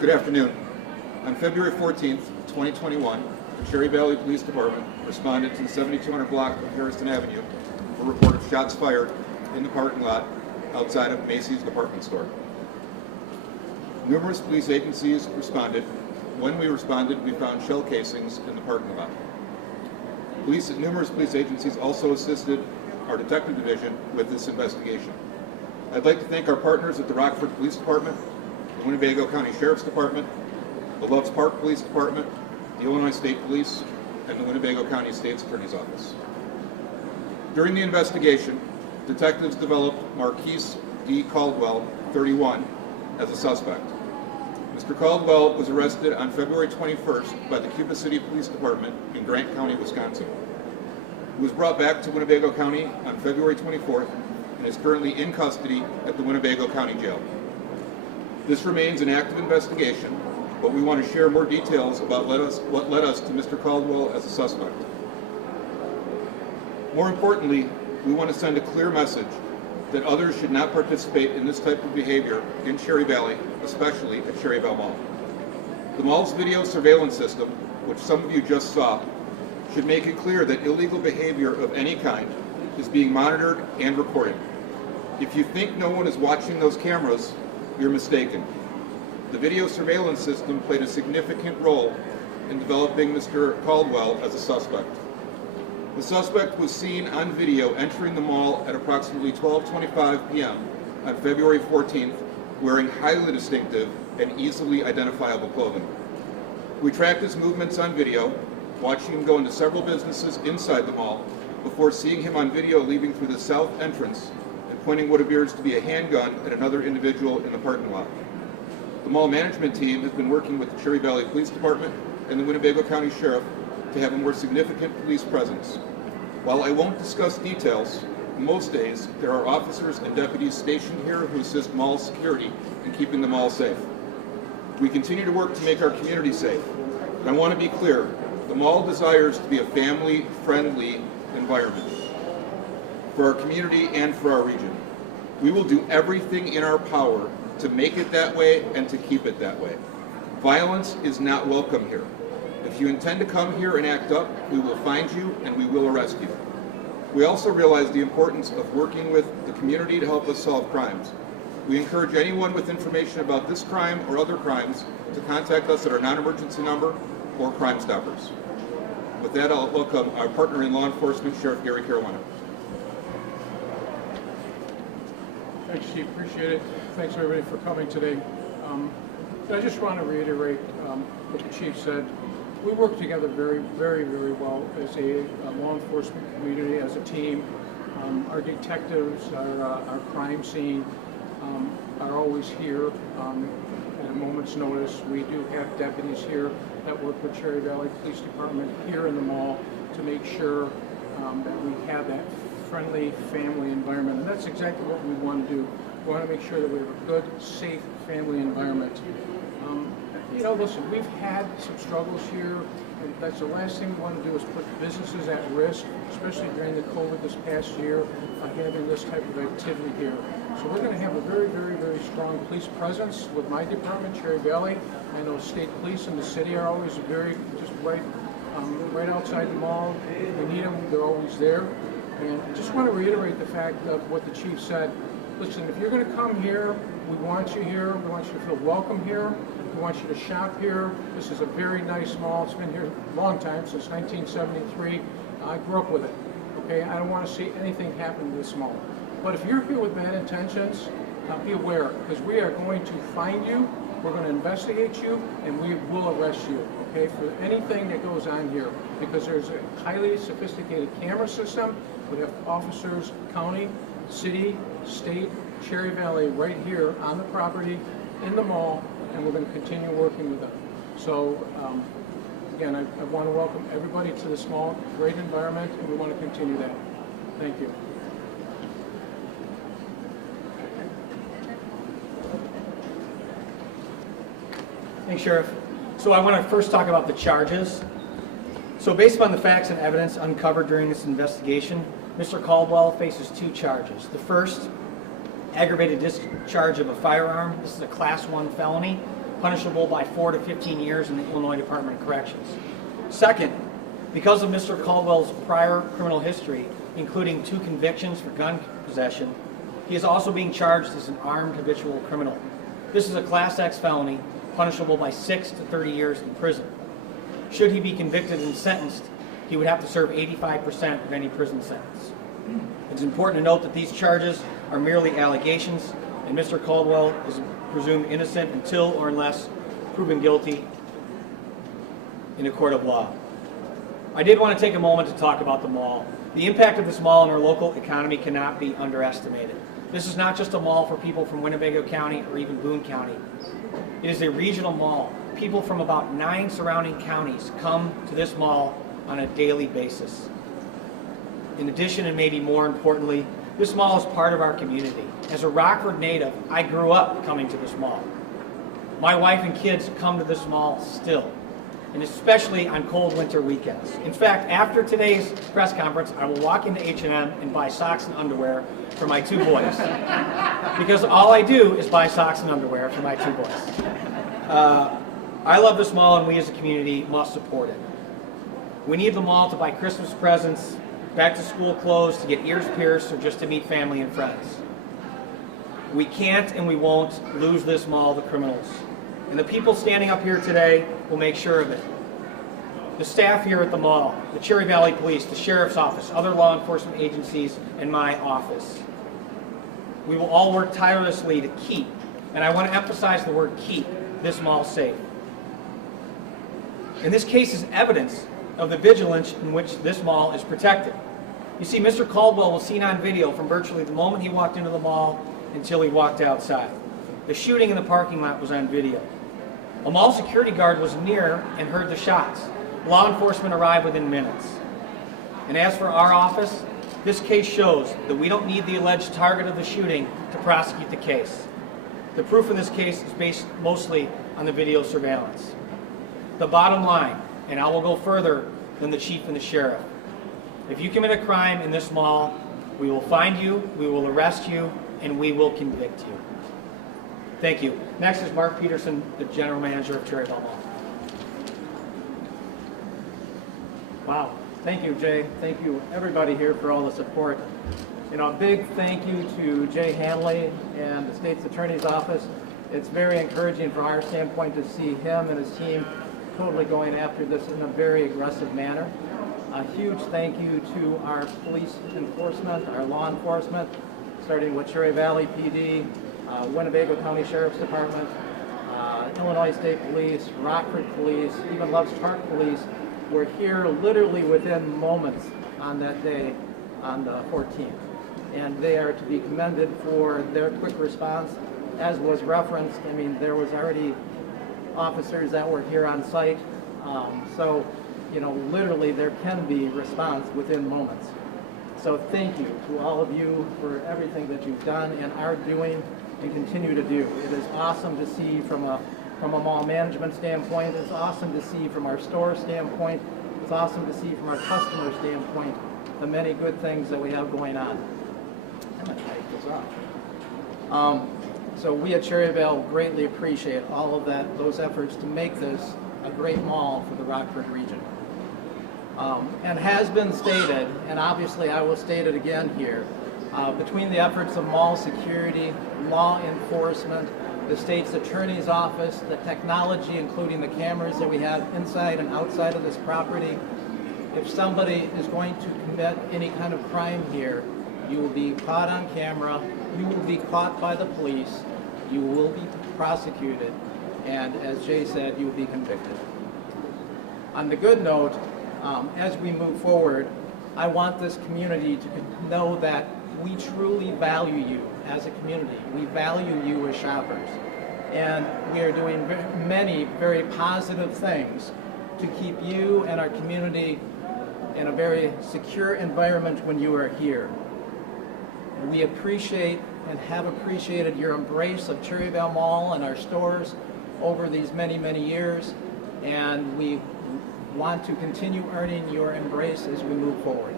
Good afternoon. On February 14th, 2021, the CherryVale Police Department responded to the 7200 block of Harrison Avenue for a report of shots fired in the parking lot outside of Macy's department store. Numerous police agencies responded. When we responded, we found shell casings in the parking lot. Numerous police agencies also assisted our detective division with this investigation. I'd like to thank our partners at the Rockford Police Department, the Winnebago County Sheriff's Department, the Loves Park Police Department, the Illinois State Police, and the Winnebago County State's Attorney's Office. During the investigation, detectives developed Marquise D. Caldwell, 31, as a suspect. Mr. Caldwell was arrested on February 21st by the Cuba City Police Department in Grant County, Wisconsin. He was brought back to Winnebago County on February 24th and is currently in custody at the Winnebago County Jail. This remains an active investigation, but we want to share more details about what led us to Mr. Caldwell as a suspect. More importantly, we want to send a clear message that others should not participate in this type of behavior in Cherry Valley, especially at CherryVale Mall. The mall's video surveillance system, which some of you just saw, should make it clear that illegal behavior of any kind is being monitored and recorded. If you think no one is watching those cameras, you're mistaken. The video surveillance system played a significant role in developing Mr. Caldwell as a suspect. The suspect was seen on video entering the mall at approximately 12:25 p.m. on February 14th, wearing highly distinctive and easily identifiable clothing. We tracked his movements on video, watching him go into several businesses inside the mall before seeing him on video leaving through the south entrance and pointing what appears to be a handgun at another individual in the parking lot. The mall management team has been working with the Cherry Valley Police Department and the Winnebago County Sheriff to have a more significant police presence. While I won't discuss details, most days there are officers and deputies stationed here who assist mall security in keeping the mall safe. We continue to work to make our community safe, but I want to be clear, the mall desires to be a family-friendly environment for our community and for our region. We will do everything in our power to make it that way and to keep it that way. Violence is not welcome here. If you intend to come here and act up, we will find you and we will arrest you. We also realize the importance of working with the community to help us solve crimes. We encourage anyone with information about this crime or other crimes to contact us at our non-emergency number or Crime Stoppers. With that, I'll welcome our partner in law enforcement, Sheriff Gary Caruana. Thanks, Chief. Appreciate it. Thanks, everybody, for coming today. I just want to reiterate what the Chief said. We work together very, very, very well as a law enforcement community, as a team. Our detectives, our crime scene are always here at a moment's notice. We do have deputies here that work with Cherry Valley Police Department here in the mall to make sure that we have that friendly family environment. And that's exactly what we want to do. We want to make sure that we have a good, safe family environment. Listen, we've had some struggles here, and that's the last thing we want to do is put businesses at risk, especially during the COVID this past year, having this type of activity here. So we're going to have a very, very, very strong police presence with my department, Cherry Valley. I know state police in the city are always just right outside the mall. We need them, they're always there. And I just want to reiterate the fact of what the Chief said. Listen, if you're going to come here, we want you here. We want you to feel welcome here. We want you to shop here. This is a very nice mall. It's been here a long time, since 1973. I grew up with it. Okay, I don't want to see anything happen to this mall. But if you're here with bad intentions, be aware, because we are going to find you, we're going to investigate you, and we will arrest you, okay, for anything that goes on here. Because there's a highly sophisticated camera system. We have officers, county, city, state, Cherry Valley right here on the property, in the mall, and we're going to continue working with them. So, again, I want to welcome everybody to this mall, great environment, and we want to continue that. Thank you. Thanks, Sheriff. So I want to first talk about the charges. So based upon the facts and evidence uncovered during this investigation, Mr. Caldwell faces 2 charges. The first, aggravated discharge of a firearm. This is a Class 1 felony. punishable by 4 to 15 years in the Illinois Department of Corrections. Second, because of Mr. Caldwell's prior criminal history, including 2 convictions for gun possession, he is also being charged as an armed habitual criminal. This is a Class X felony, punishable by 6 to 30 years in prison. Should he be convicted and sentenced, he would have to serve 85% of any prison sentence. It's important to note that these charges are merely allegations, and Mr. Caldwell is presumed innocent until or unless proven guilty in a court of law. I did want to take a moment to talk about the mall. The impact of this mall on our local economy cannot be underestimated. This is not just a mall for people from Winnebago County or even Boone County. It is a regional mall. People from about 9 surrounding counties come to this mall on a daily basis. In addition, and maybe more importantly, this mall is part of our community. As a Rockford native, I grew up coming to this mall. My wife and kids come to this mall still, and especially on cold winter weekends. In fact, after today's press conference, I will walk into H&M and buy socks and underwear for my 2 boys. Because all I do is buy socks and underwear for my 2 boys. I love this mall, and we as a community must support it. We need the mall to buy Christmas presents, back to school clothes, to get ears pierced, or just to meet family and friends. We can't and we won't lose this mall to criminals. And the people standing up here today will make sure of it. The staff here at the mall, the Cherry Valley Police, the Sheriff's Office, other law enforcement agencies, and my office. We will all work tirelessly to keep, and I want to emphasize the word keep, this mall safe. And this case is evidence of the vigilance in which this mall is protected. You see, Mr. Caldwell was seen on video from virtually the moment he walked into the mall until he walked outside. The shooting in the parking lot was on video. A mall security guard was near and heard the shots. Law enforcement arrived within minutes. And as for our office, this case shows that we don't need the alleged target of the shooting to prosecute the case. The proof in this case is based mostly on the video surveillance. The bottom line, and I will go further than the chief and the sheriff. If you commit a crime in this mall, we will find you, we will arrest you, and we will convict you. Thank you. Next is Mark Peterson, the general manager of CherryVale Mall. Wow. Thank you, Jay. Thank you, everybody here, for all the support. You know, a big thank you to Jay Hanley and the State's Attorney's Office. It's very encouraging from our standpoint to see him and his team totally going after this in a very aggressive manner. A huge thank you to our police enforcement, our law enforcement, starting with Cherry Valley PD, Winnebago County Sheriff's Department, Illinois State Police, Rockford Police, even Loves Park Police. Were here literally within moments on that day on the 14th. And they are to be commended for their quick response. As was referenced, I mean, there was already officers that were here on site. So, you know, literally there can be response within moments. So thank you to all of you for everything that you've done and are doing and continue to do. It is awesome to see from a mall management standpoint. It's awesome to see from our store standpoint. It's awesome to see from our customer standpoint the many good things that we have going on. I'm gonna take this off. So we at CherryVale greatly appreciate all of those efforts to make this a great mall for the Rockford region. And has been stated, and obviously I will state it again here, between the efforts of mall security, law enforcement, the state's attorney's office, the technology, including the cameras that we have inside and outside of this property. If somebody is going to commit any kind of crime here, you will be caught on camera, you will be caught by the police, you will be prosecuted, and as Jay said, you will be convicted. On the good note, as we move forward, I want this community to know that we truly value you as a community. We value you as shoppers. And we are doing many very positive things to keep you and our community in a very secure environment when you are here. We appreciate and have appreciated your embrace of CherryVale Mall and our stores over these many, many years. And we want to continue earning your embrace as we move forward.